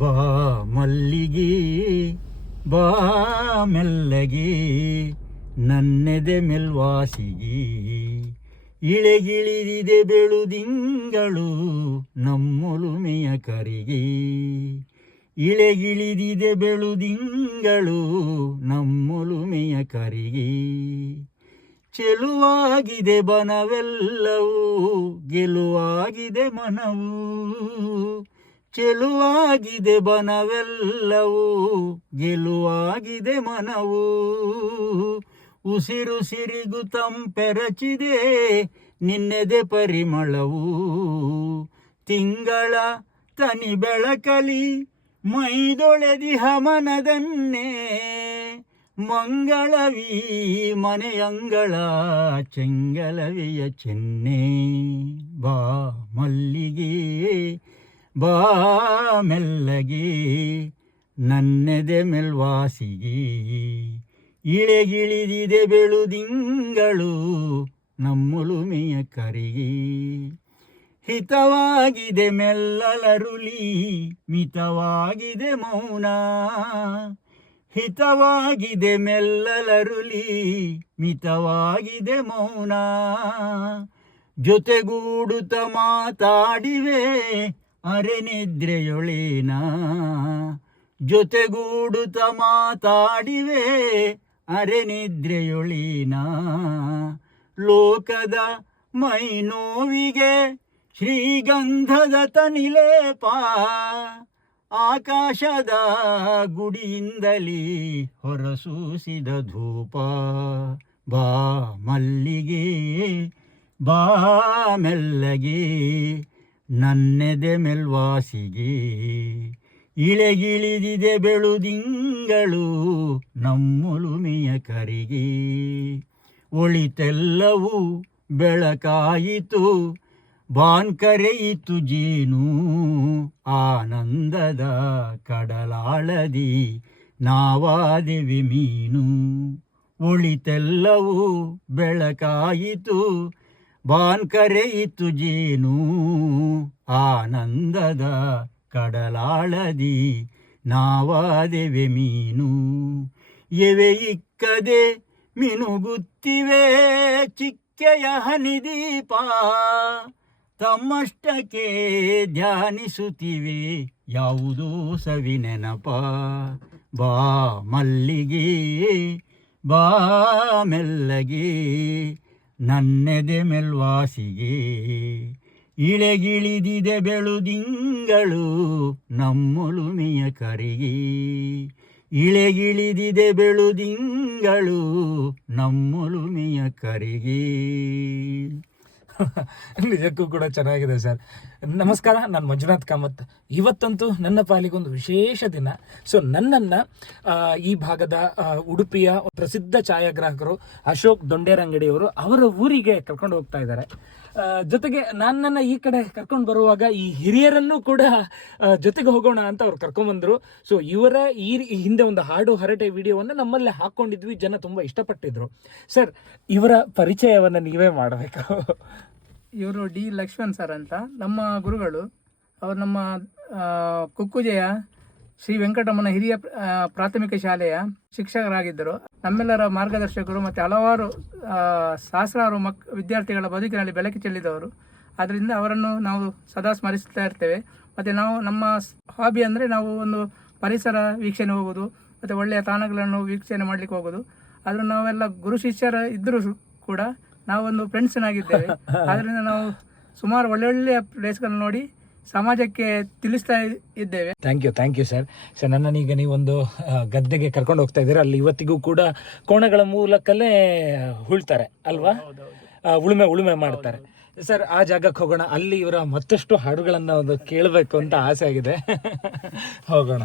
ಬಾ ಮಲ್ಲಿಗೆ ಬಾ ಮೆಲ್ಲಗೆ ನನ್ನೆದೆ ಮೆಲ್ವಾಸಿಗೆ ಇಳೆಗಿಳಿದಿದೆ ಬೆಳುದಿಂಗಳು ನಮ್ಮೊಲುಮೆಯ ಕರಿಗೆ ಇಳೆಗಿಳಿದಿದೆ ಬೆಳುದಿಂಗಳು ನಮ್ಮೊಲುಮೆಯ ಕರಿಗೆ ಚೆಲುವಾಗಿದೆ ಬನವೆಲ್ಲವೂ ಗೆಲುವಾಗಿದೆ ಮನವು ಚೆಲುವಾಗಿದೆ ಬನವೆಲ್ಲವೂ ಗೆಲುವಾಗಿದೆ ಮನವು ಉಸಿರುಸಿರಿಗು ತಂಪೆರಚಿದೆ ನಿನ್ನೆದೆ ಪರಿಮಳವು ತಿಂಗಳ ತನಿ ಬೆಳಕಲಿ ಮೈದೊಳೆದಿಹ ಮನದನ್ನೇ ಮಂಗಳವೀ ಮನೆಯಂಗಳ ಚೆಂಗಲವಿಯ ಚೆನ್ನೆ ಬಾ ಮಲ್ಲಿಗೆ ಬಾ ಮೆಲ್ಲಗೆ ನನ್ನೆದೆ ಮೆಲ್ವಾಸಿಗೆ ಇಳೆಗಿಳಿದಿದೆ ಬೆಳುದಿಂಗಳು ನಮ್ಮೊಲುಮೆಯ ಕರಿಗೆ ಹಿತವಾಗಿದೆ ಮೆಲ್ಲಲರುಲಿ ಮಿತವಾಗಿದೆ ಮೌನ ಹಿತವಾಗಿದೆ ಮೆಲ್ಲಲರುಲಿ ಮಿತವಾಗಿದೆ ಮೌನ ಜೊತೆಗೂಡುತ್ತ ಮಾತಾಡಿವೆ ಅರೆ ನಿದ್ರೆಯೊಳೇನ ಜೊತೆಗೂಡುತ್ತ ಮಾತಾಡಿವೆ ಅರೆ ನಿದ್ರೆಯೊಳೇನ ಲೋಕದ ಮೈ ನೋವಿಗೆ ಶ್ರೀಗಂಧದ ತನಿಲೇಪ ಆಕಾಶದ ಗುಡಿಯಿಂದಲೇ ಹೊರಸೂಸಿದ ಧೂಪ ಬಾ ಮಲ್ಲಿಗೆ ಬಾ ಮೆಲ್ಲಗೆ ನನ್ನೆದೆ ಮೆಲ್ವಾಸಿಗೆ ಇಳೆಗಿಳಿದಿದೆ ಬೆಳುದಿಂಗಳು ನಮ್ಮೊಲುಮೆಯ ಕರಿಗೆ ಒಳಿತೆಲ್ಲವೂ ಬೆಳಕಾಯಿತು ಬಾನ್ಕರೆಯಿತು ಜೇನು ಆನಂದದ ಕಡಲಾಳದಿ ನಾವಾದೆವಿ ಮೀನು ಒಳಿತೆಲ್ಲವೂ ಬೆಳಕಾಯಿತು ಬಾನ್ಕರೆಯಿತು ಜೇನು ಆನಂದದ ಕಡಲಾಳದಿ ನಾವಾದೆವೆ ಮೀನು ಎವೆ ಇಕ್ಕದೆ ಮಿನುಗುತ್ತಿವೆ ಚಿಕ್ಕೆಯ ಹನಿದೀಪ ತಮ್ಮಷ್ಟಕ್ಕೆ ಧ್ಯಾನಿಸುತ್ತಿವೆ ಯಾವುದೋ ಸವಿನೆನಪ ಬಾ ಮಲ್ಲಿಗೆ ಬಾ ಮೆಲ್ಲಗೆ ನನ್ನೆದೆ ಮೆಲ್ವಾಸಿಗೆ ಇಳೆಗಿಳಿದಿದೆ ಬೆಳುದಿಂಗಳು ನಮ್ಮೊಲುಮೆಯ ಕರಿಗೆ ಇಳೆಗಿಳಿದಿದೆ ಬೆಳುದಿಂಗಳು ನಮ್ಮೊಲುಮೆಯ ಕರಿಗೆ. ನಿಜಕ್ಕೂ ಕೂಡ ಚೆನ್ನಾಗಿದೆ ಸರ್. ನಮಸ್ಕಾರ, ನಾನು ಮಂಜುನಾಥ್ ಕಾಮತ್. ಇವತ್ತಂತೂ ನನ್ನ ಪಾಲಿಗೊಂದು ವಿಶೇಷ ದಿನ. ಸೊ ನನ್ನನ್ನು ಈ ಭಾಗದ ಉಡುಪಿಯ ಪ್ರಸಿದ್ಧ ಛಾಯಾಗ್ರಾಹಕರು ಅಶೋಕ್ ದೊಂಡೇರಂಗಡಿಯವರು ಅವರ ಊರಿಗೆ ಕರ್ಕೊಂಡು ಹೋಗ್ತಾ ಇದ್ದಾರೆ. ಜೊತೆಗೆ ನನ್ನನ್ನು ಈ ಕಡೆ ಕರ್ಕೊಂಡು ಬರುವಾಗ ಈ ಹಿರಿಯರನ್ನು ಕೂಡ ಜೊತೆಗೆ ಹೋಗೋಣ ಅಂತ ಅವ್ರು ಕರ್ಕೊಂಡ್ಬಂದರು. ಸೊ ಇವರ ಈ ಹಿಂದೆ ಒಂದು ಹಾಡು ಹರಟೆ ವಿಡಿಯೋವನ್ನು ನಮ್ಮಲ್ಲೇ ಹಾಕ್ಕೊಂಡಿದ್ವಿ, ಜನ ತುಂಬ ಇಷ್ಟಪಟ್ಟಿದ್ರು. ಸರ್, ಇವರ ಪರಿಚಯವನ್ನು ನೀವೇ ಮಾಡಬೇಕು. ಇವರು ಡಿ ಲಕ್ಷ್ಮಣ್ ಸರ್ ಅಂತ ನಮ್ಮ ಗುರುಗಳು. ಅವರು ನಮ್ಮ ಕುಕ್ಕುಜೆಯ ಶ್ರೀ ವೆಂಕಟರಮಣ ಹಿರಿಯ ಪ್ರಾಥಮಿಕ ಶಾಲೆಯ ಶಿಕ್ಷಕರಾಗಿದ್ದರು. ನಮ್ಮೆಲ್ಲರ ಮಾರ್ಗದರ್ಶಕರು ಮತ್ತು ಹಲವಾರು ಸಹಸ್ರಾರು ವಿದ್ಯಾರ್ಥಿಗಳ ಬದುಕಿನಲ್ಲಿ ಬೆಳಕು ಚೆಲ್ಲಿದವರು. ಆದ್ದರಿಂದ ಅವರನ್ನು ನಾವು ಸದಾ ಸ್ಮರಿಸ್ತಾ ಇರ್ತೇವೆ. ಮತ್ತು ನಾವು ನಮ್ಮ ಹಾಬಿ ಅಂದರೆ ನಾವು ಒಂದು ಪರಿಸರ ವೀಕ್ಷಣೆ ಹೋಗೋದು ಮತ್ತು ಒಳ್ಳೆಯ ತಾಣಗಳನ್ನು ವೀಕ್ಷಣೆ ಮಾಡಲಿಕ್ಕೆ ಹೋಗೋದು. ಆದರೂ ನಾವೆಲ್ಲ ಗುರು ಶಿಷ್ಯರ ಇದ್ದರೂ ಕೂಡ ನಾವೊಂದು ಫ್ರೆಂಡ್ಸ್ನಾಗಿದ್ದೇವೆ. ಆದ್ದರಿಂದ ನಾವು ಸುಮಾರು ಒಳ್ಳೊಳ್ಳೆಯ ಪ್ಲೇಸ್ಗಳನ್ನು ನೋಡಿ ಸಮಾಜಕ್ಕೆ ತಿಳಿಸ್ತಾ ಇದ್ದೇವೆ. Thank you sir. ಸರ್, ನನ್ನನ್ನೀಗ ನೀವೊಂದು ಗದ್ದೆಗೆ ಕರ್ಕೊಂಡು ಹೋಗ್ತಾ ಇದ್ದೀರಾ. ಅಲ್ಲಿ ಇವತ್ತಿಗೂ ಕೂಡ ಕೋಣಗಳ ಮೂಲಕಲ್ಲೇ ಉಳ್ತಾರೆ ಅಲ್ವಾ, ಉಳುಮೆ ಮಾಡ್ತಾರೆ. ಸರ್, ಆ ಜಾಗಕ್ಕೆ ಹೋಗೋಣ. ಅಲ್ಲಿ ಇವರ ಮತ್ತಷ್ಟು ಹಾಡುಗಳನ್ನು ಕೇಳಬೇಕು ಅಂತ ಆಸೆ ಆಗಿದೆ. ಹೋಗೋಣ.